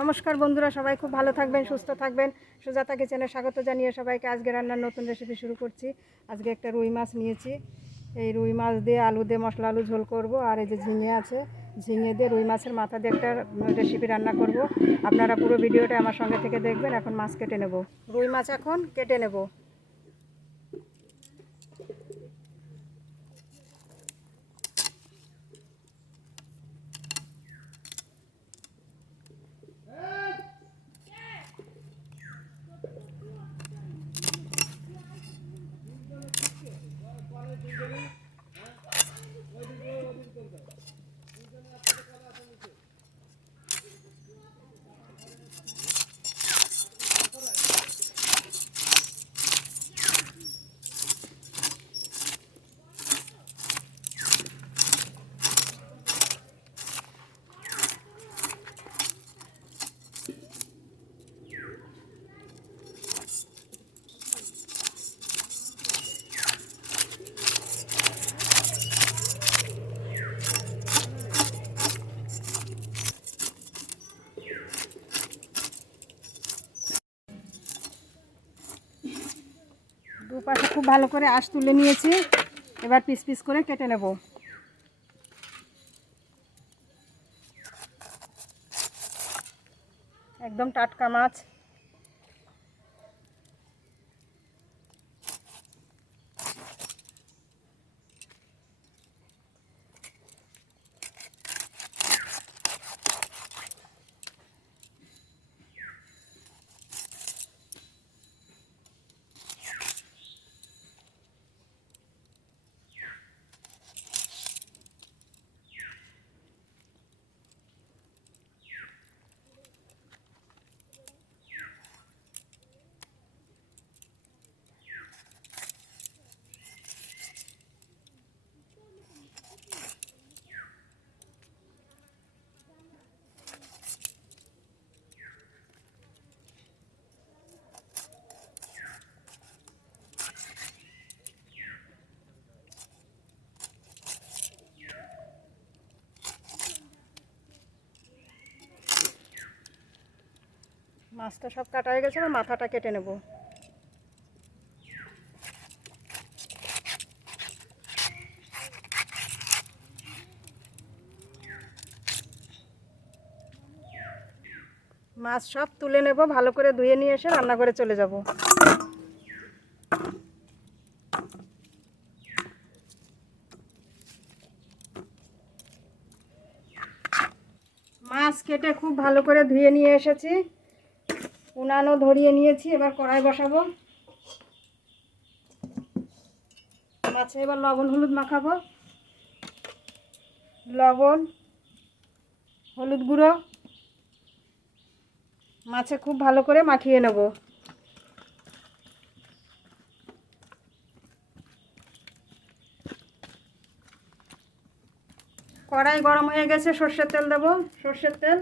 নমস্কার বন্ধুরা, সবাই খুব ভালো থাকবেন, সুস্থ থাকবেন। সুজাতা কিচেনে স্বাগত জানিয়ে সবাইকে আজকে রান্নার নতুন রেসিপি শুরু করছি। আজকে একটা রুই মাছ নিয়েছি। এই রুই মাছ দিয়ে আলু দিয়ে মশলা, আলু ঝোল করব। আর এই যে ঝিঙে আছে, ঝিঙে দিয়ে রুই মাছের মাথা দিয়ে একটা রেসিপি রান্না করব। আপনারা পুরো ভিডিওটা আমার সঙ্গে থেকে দেখবেন। এখন মাছ কেটে নেব। রুই মাছ এখন কেটে নেব। দুপাশে খুব ভালো করে আশ তুলে নিয়েছি। এবার পিস পিস করে কেটে নেব। একদম টাটকা মাছ। মাছটা সব কাটা হয়ে গেছে, এবার মাথাটা কেটে নেব। মাছ সব তুলে নেব, ভালো করে ধুয়ে নিয়ে এসে রান্না করে চলে যাব। মাছ কেটে খুব ভালো করে ধুয়ে নিয়ে এসেছি। উনানও ধরিয়ে নিয়েছি, এবার কড়াই বসাবো। মাছে এবার লবণ, হলুদ মাখাবো। লবণ, হলুদ গুঁড়ো। মাছে খুব ভালো করে মাখিয়ে নেব। কড়াই গরম হয়ে গেছে, সর্ষের তেল দেবো, সর্ষের তেল।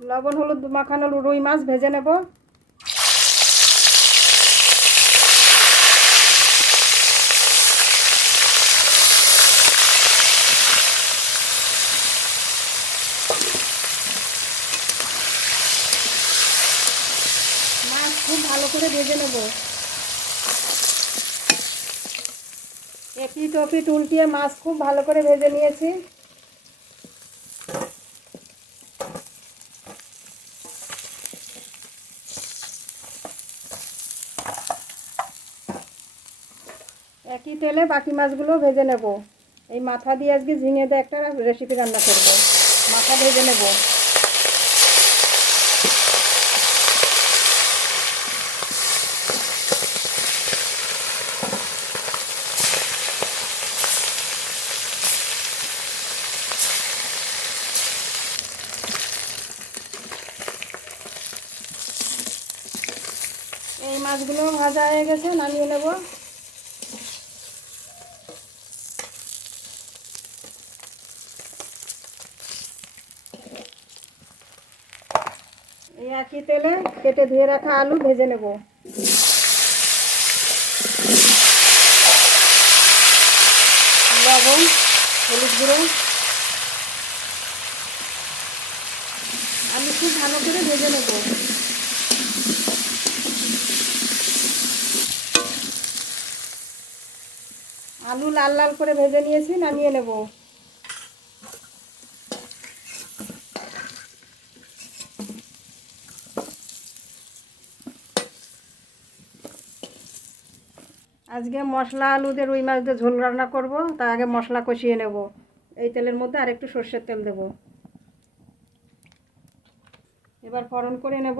লবণ, হলুদ, মাখানো রুই মাছ ভেজে নেব। মাছ খুব ভালো করে ভেজে নেব। এপিট ওপিট উল্টিয়ে মাছ খুব ভালো করে ভেজে নিয়েছি একই তেলে বাকি মাছগুলো ভেজে নেব। এই মাথা দিয়ে আজকে ঝিঙে দিয়ে একটা রেসিপি রান্না করব। মাথা ভেজে নেব। এই মাছগুলো ভাজা হয়ে গেছে, নামিয়ে নেব। একই তেলে কেটে ধুয়ে রাখা আলু ভেজে নেব। লবণ, হলুদ গুঁড়ো। আলু খুব ভালো করে ভেজে নেব। আলু লাল লাল করে ভেজে নিয়েছি, নামিয়ে নেব। আজকে মশলা আলু দিয়ে রুই মাছ দিয়ে ঝোল রান্না করব, তার আগে মশলা কষিয়ে নেব। এই তেলের মধ্যে আর একটু সর্ষের তেল দেব। এবার ফোড়ন করে নেব।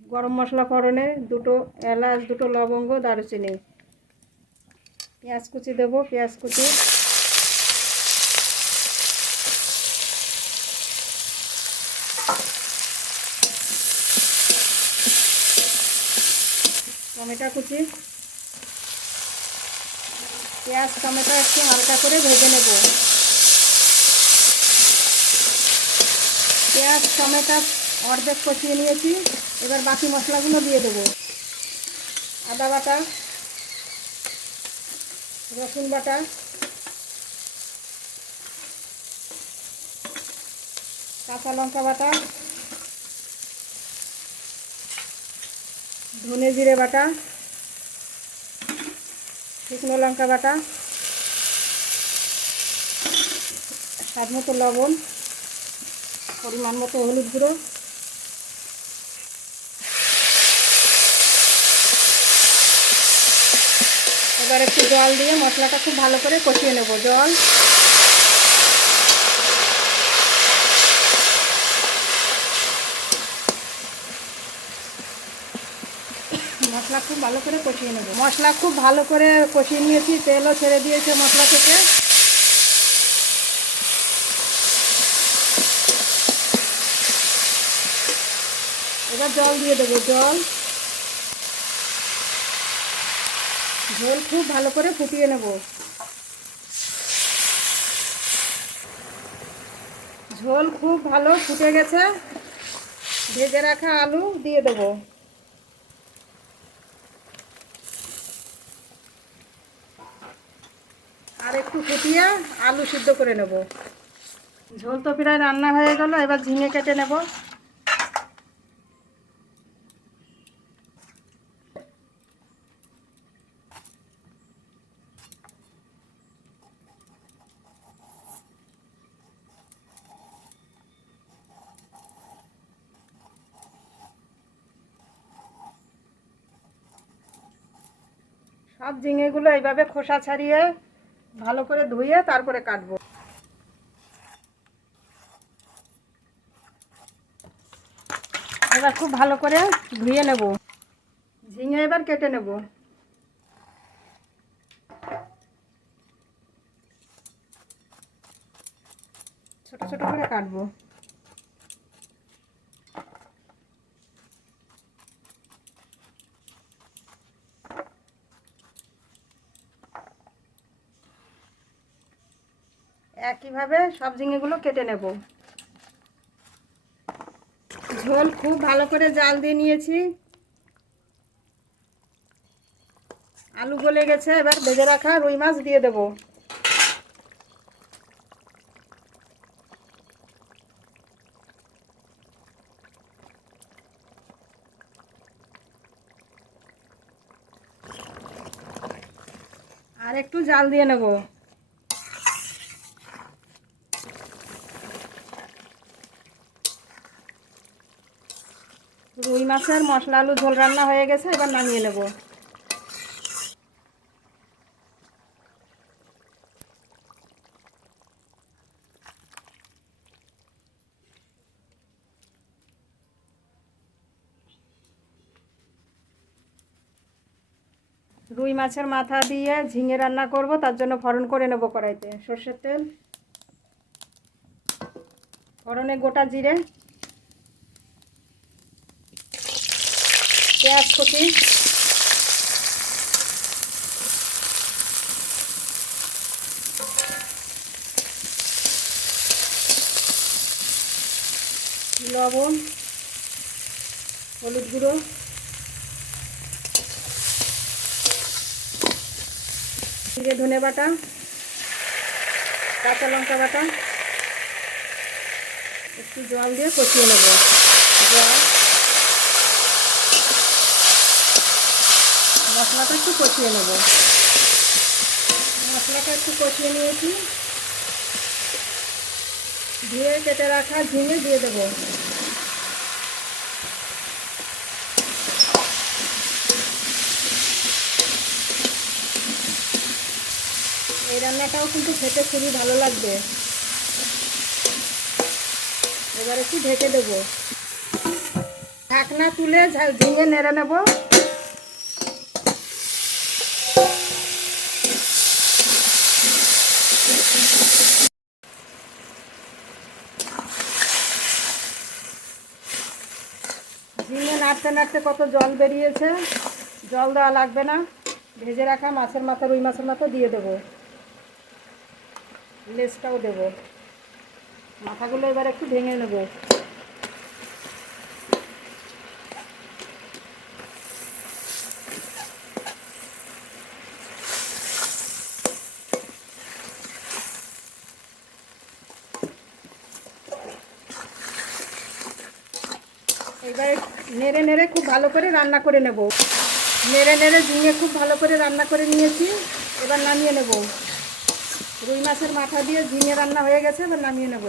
গরম মশলা ফোড়নে দুটো এলাচ, দুটো লবঙ্গ, দারুচিনি। পেঁয়াজ কুচি দেব, পেঁয়াজ কুচি টমেটো কুচি। পেঁয়াজ, টমেটো একটু হালকা করে ভেজে নেব। পেঁয়াজ, টমেটো অর্ধেক কষিয়ে নিয়েছি। এবার বাকি মশলাগুলো দিয়ে দেবো। আদা বাটা, রসুন বাটা, কাঁচা লঙ্কা বাটা ধনে জিরে বাটা, শুকনো লঙ্কা বাটা, স্বাদ মতো লবণ, পরিমাণ মতো হলুদ গুঁড়ো। এবার একটু জল দিয়ে মশলাটা খুব ভালো করে কষিয়ে নেব। জল মশলা খুব ভালো করে কষিয়ে নেব। মশলা খুব ভালো করে কষিয়ে নিয়েছি, তেলও ছেড়ে দিয়েছে মশলা থেকে। এবার জল দিয়ে দেবো, জল। ঝোল খুব ভালো করে ফুটিয়ে নেব। ঝোল খুব ভালো ফুটে গেছে। ভেজে রাখা আলু দিয়ে দেবো। একটু ফুটিয়ে আলু সিদ্ধ করে নেব। ঝোল তো প্রায় রান্না হয়ে গেল, এবার ঝিঙে কেটে নেব। সব ঝিঙেগুলো এইভাবে খোসা ছাড়িয়ে ভালো করে ধুয়ে তারপরে কাটবো। এবার খুব ভালো করে ধুয়ে নেব। ঝিঙে এবার কেটে নেব। ছোট ছোট করে কাটবো। একইভাবে সব ঝিঙেগুলো কেটে নেব। ঝোল খুব ভালো করে জাল দিয়ে নিয়েছি। আলু গলে গেছে, এবার ভেজে রাখা রুই মাছ দিয়ে দেব। আর একটু জাল দিয়ে নেব। রুই মাছের মশলা আলু ঝোল রান্না হয়ে গেছে, এবার নামিয়ে নেব। রুই মাছের মাথা দিয়ে ঝিঙে রান্না করব, তার জন্য ফড়ন করে নেব কড়াইতে। সর্ষের তেল। ফড়নে গোটা জিরে পেঁয়াজ কুচি। লবণ, হলুদ গুঁড়ো। জিরে ধনে বাটা, কাঁচা লঙ্কা বাটা। একটু জল দিয়ে কষিয়ে নেব। জল। মশলাটা একটু কষিয়ে নেব। মশলাটা একটু কষিয়ে নিয়েছি। ধুয়ে কেটে রাখা ঝিঙে দিয়ে দেবো। এই রান্নাটাও কিন্তু খেতে খুবই ভালো লাগবে। এবার একটু ঢেকে দেবো। ঢাকনা তুলে ঝিঙে নেড়ে নেব। ঝিঙে নাড়তে নাড়তে কত জল বেরিয়েছে? জল দেওয়া লাগবে না। ভেজে রাখা মাছের মাথা, রুই মাছের মাথা দিয়ে দেবো। লেসটাও দেবো। মাথাগুলো এবার একটু ভেঙে নেব। এবার নেড়ে নেড়ে খুব ভালো করে রান্না করে নেব। নেড়ে নেড়ে ঝিঙে খুব ভালো করে রান্না করে নিয়েছি। এবার নামিয়ে নেব। রুই মাছের মাথা দিয়ে ঝিঙে রান্না হয়ে গেছে, এবার নামিয়ে নেব।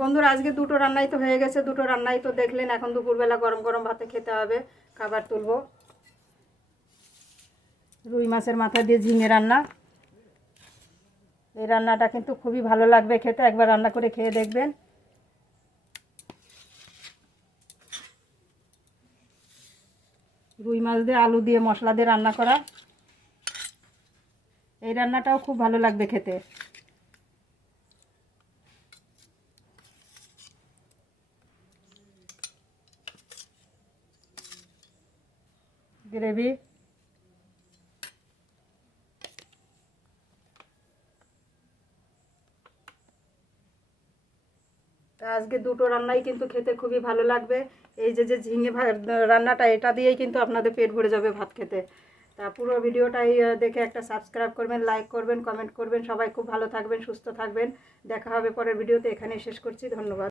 বন্ধুরা, আজকে দুটো রান্নাই তো হয়ে গেছে। দুটো রান্নাই তো দেখলেন, এখন দুপুরবেলা গরম গরম ভাতে খেতে হবে। খাবার তুলবো। রুই মাছের মাথা দিয়ে ঝিঙে রান্না। এই রান্নাটা কিন্তু খুবই ভালো লাগবে খেতে, একবার রান্না করে খেয়ে দেখবেন। রুই মাছ দিয়ে আলু দিয়ে মশলা দিয়ে রান্না করা। এই রান্নাটাও খুব ভালো লাগবে খেতে। তা আজকে দুটো রান্নাই কিন্তু খেতে খুবই ভালো লাগবে। এই যে যে ঝিঙে রান্নাটা, এটা দিয়েই কিন্তু আপনাদের পেট ভরে যাবে ভাত খেতে। তা পুরো ভিডিওটাই দেখে একটা সাবস্ক্রাইব করবেন লাইক করবেন কমেন্ট করবেন। সবাই খুব ভালো থাকবেন, সুস্থ থাকবেন। দেখা হবে পরের ভিডিওতে। এখানেই শেষ করছি। ধন্যবাদ।